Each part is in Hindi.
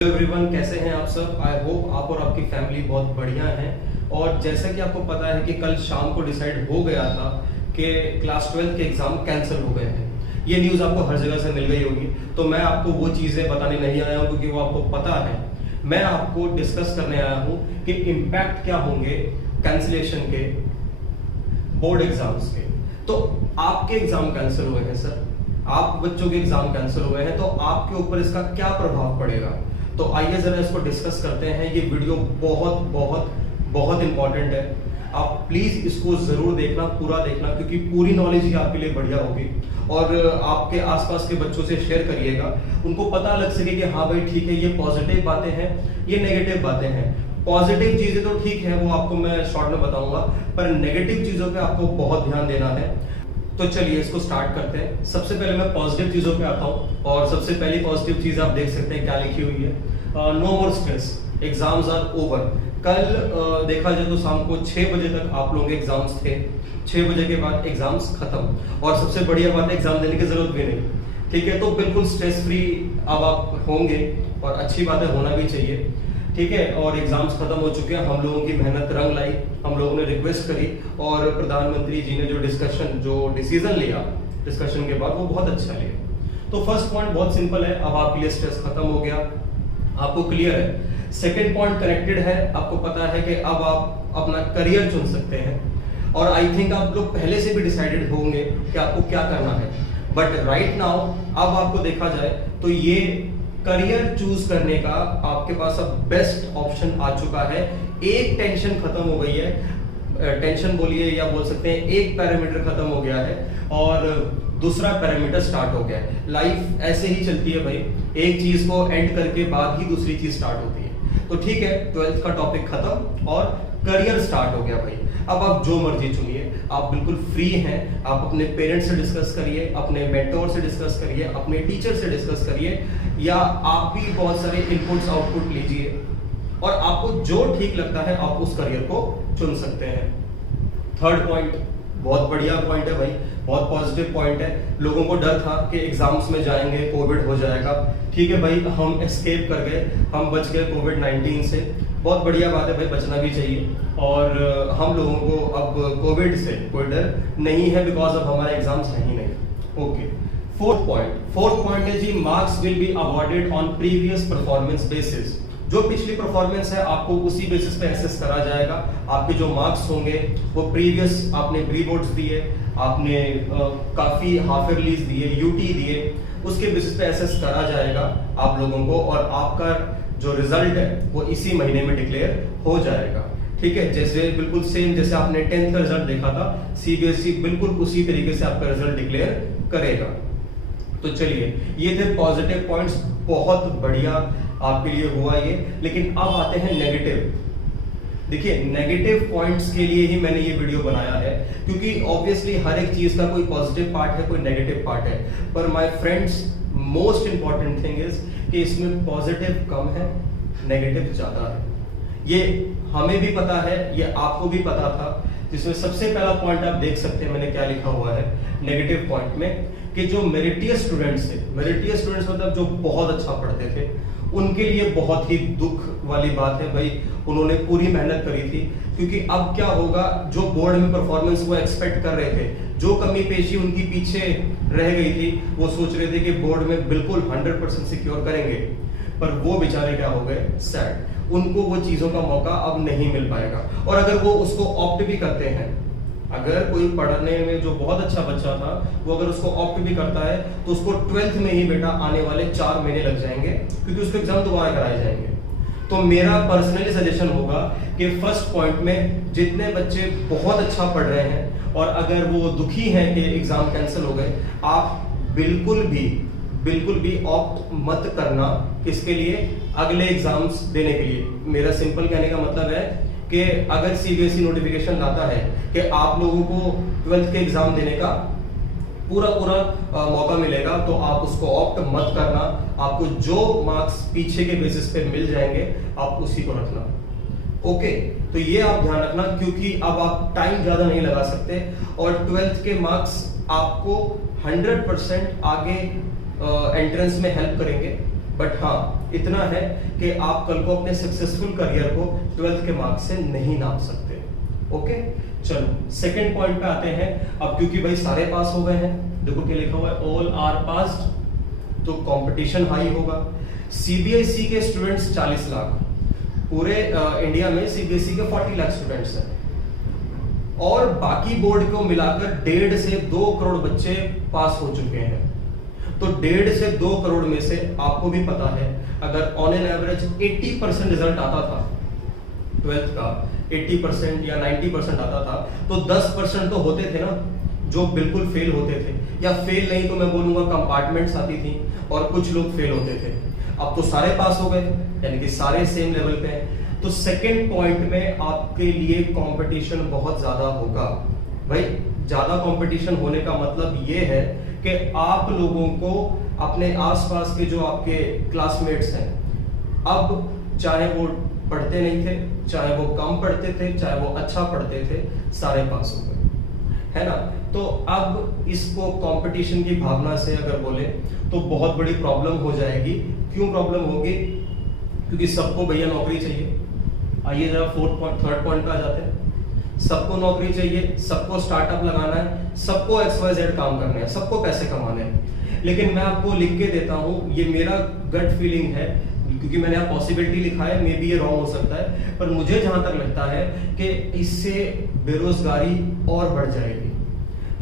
हेलो एवरीवन, कैसे हैं आप सब। आई होप आप और आपकी फैमिली बहुत बढ़िया हैं। और जैसा कि आपको पता है कि कल शाम को डिसाइड हो गया था कि क्लास 12 के एग्जाम कैंसिल हो गए हैं। ये न्यूज़ आपको हर जगह से मिल गई होगी, तो मैं आपको वो चीज़ें बताने नहीं आया हूँ क्योंकि वो आपको पता है। मैं आपको डिस्कस करने आया हूँ कि इम्पैक्ट क्या होंगे कैंसिलेशन के बोर्ड एग्जाम्स के। तो आपके एग्जाम कैंसिल हुए हैं सर, आप बच्चों के एग्जाम कैंसिल हुए हैं, तो आपके ऊपर इसका क्या प्रभाव पड़ेगा। तो आइए जरा इसको डिस्कस करते हैं। ये वीडियो बहुत बहुत बहुत इंपॉर्टेंट है। आप प्लीज इसको जरूर देखना, पूरा देखना, क्योंकि पूरी नॉलेज ही आपके लिए बढ़िया होगी। और आपके आसपास के बच्चों से शेयर करिएगा, उनको पता लग सके कि हाँ भाई ठीक है, ये पॉजिटिव बातें हैं, ये नेगेटिव बातें हैं। पॉजिटिव चीजें तो ठीक है, वो आपको मैं शॉर्ट में बताऊंगा, पर नेगेटिव चीजों पे आपको बहुत ध्यान देना है। तो चलिए इसको स्टार्ट करते हैं। सबसे पहले मैं पॉजिटिव चीजों पे आता हूँ, और सबसे पहली पॉजिटिव चीज आप देख सकते हैं क्या लिखी हुई है। No more stress, exams are over. कल देखा जाए तो शाम को 6 बजे तक आप लोगों के एग्जाम्स थे। 6 बजे के बाद एग्जाम्स खत्म, और सबसे बढ़िया बात है एग्जाम देने की जरूरत भी नहीं। ठीक है, तो बिल्कुल स्ट्रेस फ्री अब आप होंगे, और अच्छी बात है, होना भी चाहिए। ठीक है, और एग्जाम्स खत्म हो चुके हैं, हम लोगों की मेहनत रंग लाई, हम लोगों ने रिक्वेस्ट करी, और प्रधानमंत्री जी ने जो डिसीजन लिया डिस्कशन के बाद, वो बहुत अच्छा लिया। तो फर्स्ट पॉइंट बहुत सिंपल है, अब आपके लिए स्ट्रेस खत्म हो गया, आपको क्लियर है। सेकेंड पॉइंट कनेक्टेड है, आपको पता है कि अब आप अपना करियर चुन सकते हैं, और आई थिंक आप लोग पहले से भी डिसाइडेड होंगे कि आपको क्या करना है। बट राइट नाउ अब आपको देखा जाए तो ये करियर चूज करने का आपके पास अब बेस्ट ऑप्शन आ चुका है। एक टेंशन खत्म हो गई है, टेंशन बोलिए या बोल सकते हैं एक पैरामीटर खत्म हो गया है, और दूसरा पैरामीटर स्टार्ट हो गया है। लाइफ ऐसे ही चलती है भाई, एक चीज को एंड करके बाद ही दूसरी चीज स्टार्ट होती है। तो ठीक है, 12th का टॉपिक खत्म और करियर स्टार्ट हो गया भाई। अब आप जो मर्जी चुनिए, आप बिल्कुल फ्री हैं। आप अपने पेरेंट्स से डिस्कस करिए, अपने मेंटोर से डिस्कस करिए, अपने टीचर से डिस्कस करिए, या आप भी बहुत सारे इनपुट्स आउटपुट लीजिए, और आपको जो ठीक लगता है आप उस करियर को चुन सकते हैं। थर्ड पॉइंट बहुत बढ़िया पॉइंट है भाई, बहुत पॉजिटिव पॉइंट है। लोगों को डर था कि एग्जाम्स में जाएंगे कोविड हो जाएगा। ठीक है भाई, हम एस्केप कर गए, हम बच गए कोविड-19 से। बहुत बढ़िया बात है भाई, बचना भी चाहिए। और हम लोगों को अब कोविड से कोई डर नहीं है, बिकॉज अब हमारे एग्जाम्स है ही नहीं। ओके, फोर्थ पॉइंट है जी, marks will be awarded on previous performance basis. जो पिछली परफॉर्मेंस है आपको उसी बेसिस पे एसेस करा जाएगा। आपके जो मार्क्स होंगे वो प्रीवियस, आपने प्री बोर्ड्स दिए, आपने काफी हाफ ईयरलीज दिए, यूटी दिए, उसके बेसिस पे एसेस करा जाएगा आप लोगों को, और आपका जो रिजल्ट है वो इसी महीने में डिक्लेयर हो जाएगा। ठीक है, जैसे बिल्कुल सेम जैसे आपने 10th का रिजल्ट देखा था, सीबीएसई बिल्कुल उसी तरीके से आपका रिजल्ट डिक्लेयर करेगा। तो चलिए, ये थे पॉजिटिव पॉइंट्स, बहुत बढ़िया आपके लिए हुआ ये। लेकिन अब आते हैं नेगेटिव। देखिए, नेगेटिव पॉइंट्स के लिए ही मैंने ये वीडियो बनाया है, क्योंकि ऑब्वियसली हर एक चीज का कोई पॉजिटिव पार्ट है, कोई नेगेटिव पार्ट है। पर my friends, most important thing is कि इसमें पॉजिटिव कम है, नेगेटिव ज्यादा है। ये हमें भी पता है, ये आपको भी पता था। जिसमें सबसे पहला पॉइंट आप देख सकते हैं मैंने क्या लिखा हुआ है नेगेटिव पॉइंट में, कि जो मेरिटियस स्टूडेंट्स थे, मेरिटियस स्टूडेंट्स मतलब जो बहुत अच्छा पढ़ते थे, उनके लिए बहुत ही दुख वाली बात है भाई। उन्होंने पूरी मेहनत करी थी, क्योंकि अब क्या होगा, जो बोर्ड में परफॉर्मेंस वो एक्सपेक्ट कर रहे थे, जो कमी पेशी उनकी पीछे रह गई थी, वो सोच रहे थे कि बोर्ड में बिल्कुल 100% सिक्योर करेंगे, पर वो बेचारे क्या हो गए, सैड। उनको वो चीजों का मौका अब नहीं मिल पाएगा। और अगर वो उसको ऑप्ट भी करते हैं, अगर कोई पढ़ने में जो बहुत अच्छा बच्चा था, वो अगर उसको ऑप्ट भी करता है, तो उसको 12th में ही बेटा आने वाले 4 महीने लग जाएंगे, क्योंकि उसके एग्जाम दोबारा कराए जाएंगे। तो मेरा पर्सनली सजेशन होगा कि फर्स्ट पॉइंट में जितने बच्चे बहुत अच्छा पढ़ रहे हैं, और अगर वो दुखी हैं कि एग्जाम कैंसिल हो गए, आप बिल्कुल भी ऑप्ट मत करना। किसके लिए? अगले एग्जाम्स देने के लिए। मेरा सिंपल कहने का मतलब है कि अगर सीबीएसई नोटिफिकेशन लाता है कि आप लोगों को 12th के एग्जाम देने का पूरा मौका मिलेगा, तो आप उसको ऑप्ट मत करना। आपको जो मार्क्स पीछे के बेसिस पे मिल जाएंगे, आप उसी को रखना। ओके, तो ये आप ध्यान रखना, क्योंकि अब आप टाइम ज्यादा नहीं लगा सकते, और 12th के मार्क्स आपको 100% आगे एंट्रेंस में हेल्प करेंगे। बट हाँ, इतना है कि आप कल को अपने सक्सेसफुल करियर को 12th के मार्क्स से नहीं नाप सकते। ओके, चलो सेकंड पॉइंट पे आते हैं। अब क्योंकि भाई सारे पास हो गए हैं, देखो क्या लिखा हुआ है, ऑल आर पास्ड, तो कंपटीशन हाई होगा। सीबीएसई के स्टूडेंट्स 40 लाख, पूरे इंडिया में सीबीएसई के 40 लाख स्टूडेंट्स हैं, और बाकी बोर्ड को मिलाकर 1.5 से 2 करोड़ बच्चे पास हो चुके हैं। तो 1.5 से 2 करोड़ में से आपको भी पता है, अगर ऑन एन एवरेज 80% रिजल्ट आता था 12th का, 80% या 90% आता था, तो 10% तो होते थे ना जो बिल्कुल फेल होते थे, या फेल नहीं तो मैं बोलूंगा कंपार्टमेंट्स आती थी और कुछ लोग फेल होते थे। अब तो सारे पास हो गए, यानी कि सारे सेम लेवल पे हैं। तो सेकंड पॉइंट में आपके लिए कंपटीशन बहुत ज्यादा होगा। भाई ज्यादा कंपटीशन होने का मतलब ये है कि आप लोगों को अपने आसपास के जो आपके क्लासमेट्स हैं, अब चाहे वो पढ़ते नहीं थे, चाहे वो कम पढ़ते थे, चाहे वो अच्छा पढ़ते थे, सारे पास हो गए, है ना। तो अब इसको कंपटीशन की भावना से अगर बोले तो बहुत बड़ी प्रॉब्लम हो जाएगी। क्यों प्रॉब्लम होगी? क्योंकि सबको भैया नौकरी चाहिए। आइए जरा थर्ड पॉइंट पे आ जाते हैं। सबको नौकरी चाहिए, सबको स्टार्टअप लगाना है, सबको XYZ काम करना है, सबको पैसे कमाने हैं। लेकिन मैं आपको लिख के देता हूं, ये मेरा गट फीलिंग है, क्योंकि मैंने यहाँ पॉसिबिलिटी लिखा है, मे बी ये रॉन्ग हो सकता है, पर मुझे जहां तक लगता है कि इससे बेरोजगारी और बढ़ जाएगी,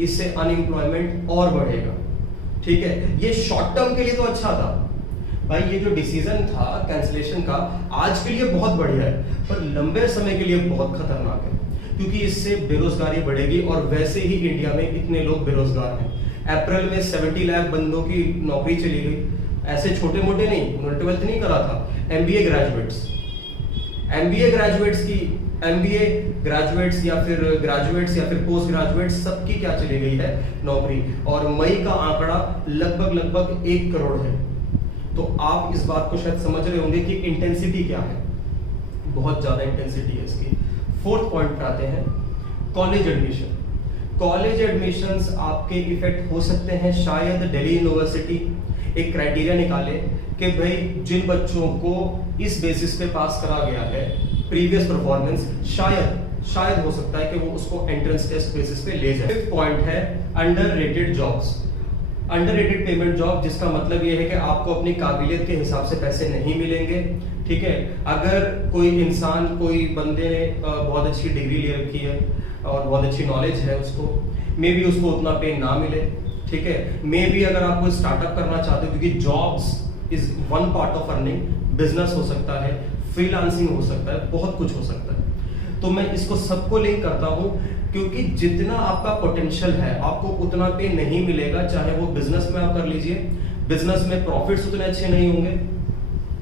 इससे अनएम्प्लॉयमेंट और बढ़ेगा। ठीक है, ये शॉर्ट टर्म के लिए तो अच्छा था भाई, ये जो डिसीजन था कैंसिलेशन का आज के लिए बहुत बढ़िया है, पर लंबे समय के लिए बहुत खतरनाक है, क्योंकि इससे बेरोजगारी बढ़ेगी। और वैसे ही इंडिया में इतने लोग बेरोजगार हैं। अप्रैल में 70 लाख बंदों की नौकरी चली गई, ऐसे छोटे मोटे नहीं, उन्होंने 12th नहीं करा था। एमबीए ग्रेजुएट्स या फिर पोस्ट ग्रेजुएट्स, सबकी क्या चली गई है नौकरी, और मई का आंकड़ा लगभग 1 करोड़ है। तो आप इस बात को शायद समझ रहे होंगे कि इंटेंसिटी क्या है, बहुत ज्यादा इंटेंसिटी है इसकी। फोर्थ पॉइंट पे आते हैं, कॉलेज एडमिशन। कॉलेज एडमिशंस आपके इफेक्ट हो सकते हैं, शायद दिल्ली यूनिवर्सिटी एक क्राइटेरिया निकाले कि भाई जिन बच्चों को इस बेसिस पे पास करा गया है प्रीवियस परफॉर्मेंस, शायद हो सकता है कि वो उसको एंट्रेंस टेस्ट बेसिस पे ले जाए। फिफ्थ पॉइंट है underrated jobs, underrated payment job, जिसका मतलब ये है कि आपको अपनी काबिलियत के हिसाब से पैसे नहीं मिलेंगे। ठीक है, अगर कोई इंसान, कोई बंदे ने बहुत अच्छी डिग्री ले रखी है और बहुत अच्छी नॉलेज है उसको, मे बी उसको उतना पे ना मिले। ठीक है, मे बी अगर आप कोई स्टार्टअप करना चाहते हो, क्योंकि jobs is one part of earning, business हो सकता है, फ्रीलांसिंग हो सकता है, बहुत कुछ हो सकता है। तो मैं इसको सबको लिंक करता हूं, क्योंकि जितना आपका पोटेंशियल है आपको उतना पे नहीं मिलेगा। चाहे वो बिजनेस में आप कर लीजिए, बिजनेस में प्रॉफिट्स उतने अच्छे नहीं होंगे,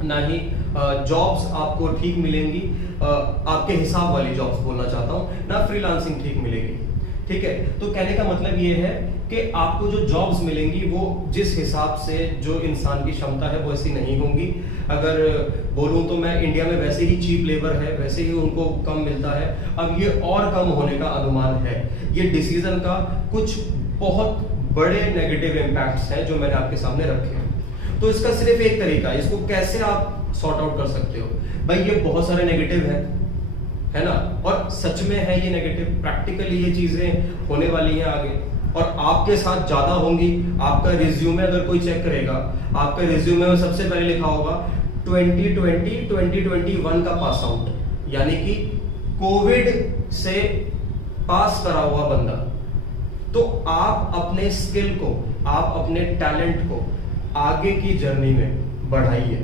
ना ही जॉब्स आपको ठीक मिलेंगी, आपके हिसाब वाली जॉब्स बोलना चाहता हूं, ना फ्रीलांसिंग ठीक मिलेगी। ठीक है, तो कहने का मतलब ये है कि आपको जो जॉब्स मिलेंगी वो जिस हिसाब से जो इंसान की क्षमता है वो ऐसी नहीं होंगी। अगर बोलूं तो मैं, इंडिया में वैसे ही चीप लेबर है, वैसे ही उनको कम मिलता है, अब ये और कम होने का अनुमान है। ये डिसीजन का कुछ बहुत बड़े नेगेटिव इम्पैक्ट्स हैं जो मैंने आपके सामने रखे हैं। तो इसका सिर्फ एक तरीका है, इसको कैसे आप सॉर्ट आउट कर सकते हो। भाई ये बहुत सारे नेगेटिव है ना, और सच में है ये नेगेटिव, प्रैक्टिकली ये चीजें होने वाली हैं आगे, और आपके साथ ज्यादा होंगी। आपका रिज्यूमे अगर कोई चेक करेगा, आपका रिज्यूमे में सबसे पहले लिखा होगा 2020-2021 का पास आउट, यानी कि कोविड से पास करा हुआ बंदा। तो आप अपने स्किल को, आप अपने टैलेंट को आगे की जर्नी में बढ़ाइए,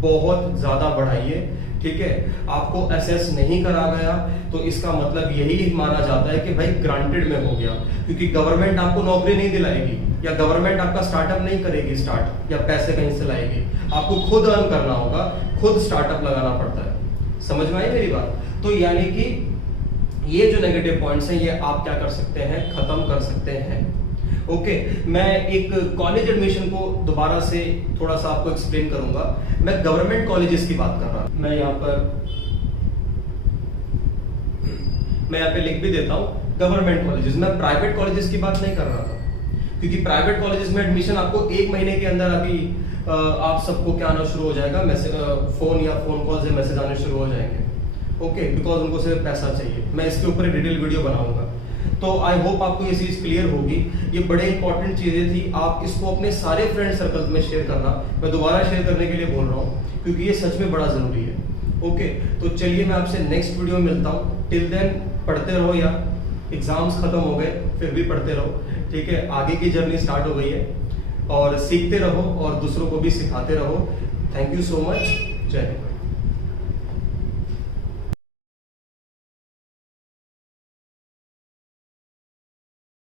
बहुत ज्यादा बढ़ाइए। ठीक है, आपको असेस नहीं करा गया तो इसका मतलब यही माना जाता है कि भाई ग्रांटेड में हो गया, क्योंकि गवर्नमेंट आपको नौकरी नहीं दिलाएगी, या गवर्नमेंट आपका स्टार्टअप नहीं करेगी स्टार्ट, या पैसे कहीं से लाएगी। आपको खुद अर्न करना होगा, खुद स्टार्टअप लगाना पड़ता है। समझ में आई मेरी बात? तो यानी कि ये जो नेगेटिव पॉइंट्स हैं ये आप क्या कर सकते हैं, खत्म कर सकते हैं। ओके, मैं एक कॉलेज एडमिशन को दोबारा से थोड़ा सा आपको एक्सप्लेन करूंगा। मैं गवर्नमेंट कॉलेजेस की बात कर रहा हूं, मैं यहाँ पे लिख भी देता हूं गवर्नमेंट कॉलेजेस, मैं प्राइवेट कॉलेजेस की बात नहीं कर रहा था। क्योंकि प्राइवेट कॉलेजेस में एडमिशन आपको 1 महीने के अंदर अभी आप सबको क्या आना शुरू हो जाएगा, मैसेज, फोन या फोन कॉल से मैसेज आने शुरू हो जाएंगे। ओके, बिकॉज उनको सिर्फ पैसा चाहिए। मैं इसके ऊपर एक डिटेल वीडियो बनाऊंगा, तो आई होप आपको ये चीज क्लियर होगी। ये बड़े इंपॉर्टेंट चीजें थी, आप इसको अपने सारे फ्रेंड सर्कल में शेयर करना। मैं दोबारा शेयर करने के लिए बोल रहा हूँ क्योंकि ये सच में बड़ा जरूरी है। ओके, तो चलिए मैं आपसे नेक्स्ट वीडियो में मिलता हूँ। टिल देन पढ़ते रहो यार, एग्जाम्स खत्म हो गए फिर भी पढ़ते रहो, ठीक है। आगे की जर्नी स्टार्ट हो गई है और सीखते रहो और दूसरों को भी सिखाते रहो। Thank you so much. जय हिंद।